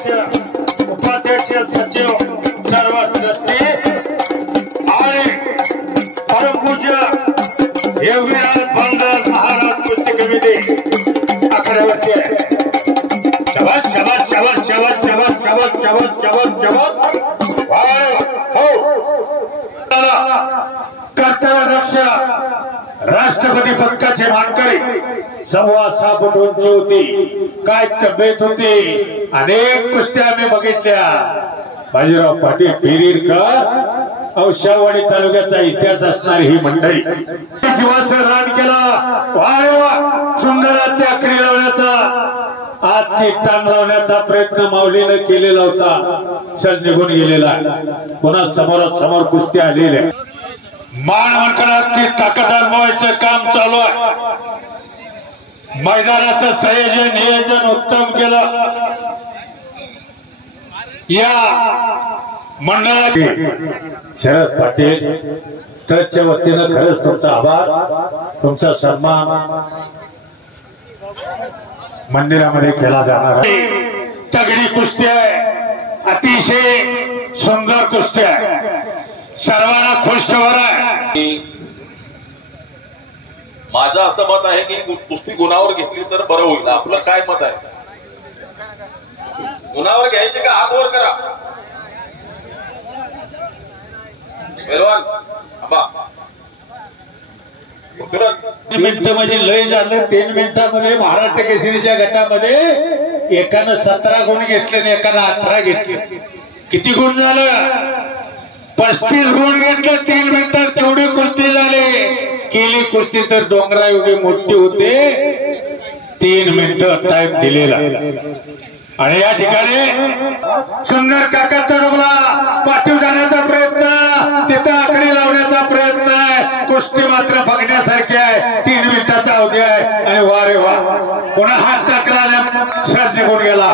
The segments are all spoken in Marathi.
अध्यक्ष उपाध्यक्ष सचिव सर्व सदस्य आणि परमपूज्य योगीराज बंगाल महाराज कुस्ती कमिटी आखाड्यावरती आहे। शाबास शाबास शाबास शाबास शाबास शाबास शाबास शाबास शाबास हो कर्तव्यदक्ष राष्ट्रपती पदकाचे मानकरी 6.25 फूट उंची होती, काय तब्येत होती, अनेक कुस्त्या आम्ही बघितल्या। बाजीराव पाटील पेरीरकर औषावाडी तालुक्याचा इतिहास असणारी ही मंडळी जीवाचं रान केला। वारे वा सुंदर त्या आकडी लावण्याचा आजची ताण लावण्याचा प्रयत्न माऊलीने केलेला होता, सहज निघून गेलेला। पुन्हा समोरासमोर कुस्त्या आलेल्या मान मनकडाची ताकद अनुभवायचं काम चालू आहे। मैदानाचं संयोजन नियोजन उत्तम केलं या मंडळाचे शरद पाटील ट्रस्टच्या वतीनं खरंच तुमचा आभार, तुमचा सन्मान मंदिरामध्ये केला जाणार आहे। तगडी कुस्ती आहे, अतिशय सुंदर कुस्ती आहे, सर्वांना खुश ठेवणार आहे। माझं असं मत आहे की कुस्ती गुणावर घेतली तर बरं होईल। आपलं काय मत आहे? गुणावर घ्यायचे का हात वर करा? पैलवान मिनिटं म्हणजे लय झालं। 3 मिनिटांमध्ये महाराष्ट्र केसरीच्या गटामध्ये एकानं 17 गुण घेतले आणि एकानं 18 घेतले। किती गुण झालं? 35 गुण घेतले 3 मिनिटात। तेवढी कुस्ती झाली, केली कुस्ती तर डोंगरा एवढी मोठी होते। 3 मिनिटं टाइम दिलेला आणि या ठिकाणी सुंदर काका तडवला, पाठीव जाण्याचा प्रयत्न, तिथं आकडी लावण्याचा प्रयत्न आहे। कुस्ती मात्र बघण्यासारखी आहे, 3 मिनिटाचा अवधी आहे आणि वारे वा पुन्हा हात टाकला सहज निघून गेला।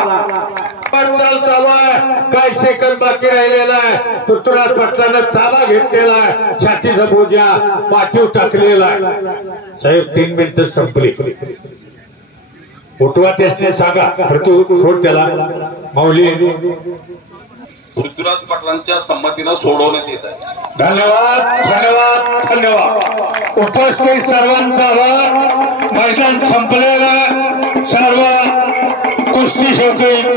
चाल चालू आहे, काही सेकंद बाकी राहिलेला आहे। पृथ्वीराज पाटलानं ताबा घेतलेला आहे, छातीचा बोजा पाठीव टाकलेला आहे। साहेब 3 मिनिटं संपली, उठवा त्यासने सांगा, पृथ्वी सोड त्याला। माऊली पृथ्वीराज पाटलांच्या संमतीनं सोडवण्यात येत आहे। धन्यवाद धन्यवाद धन्यवाद उपस्थित सर्वांचा आभार। मैदान संपलेलं, सर्व कुस्ती शेवटी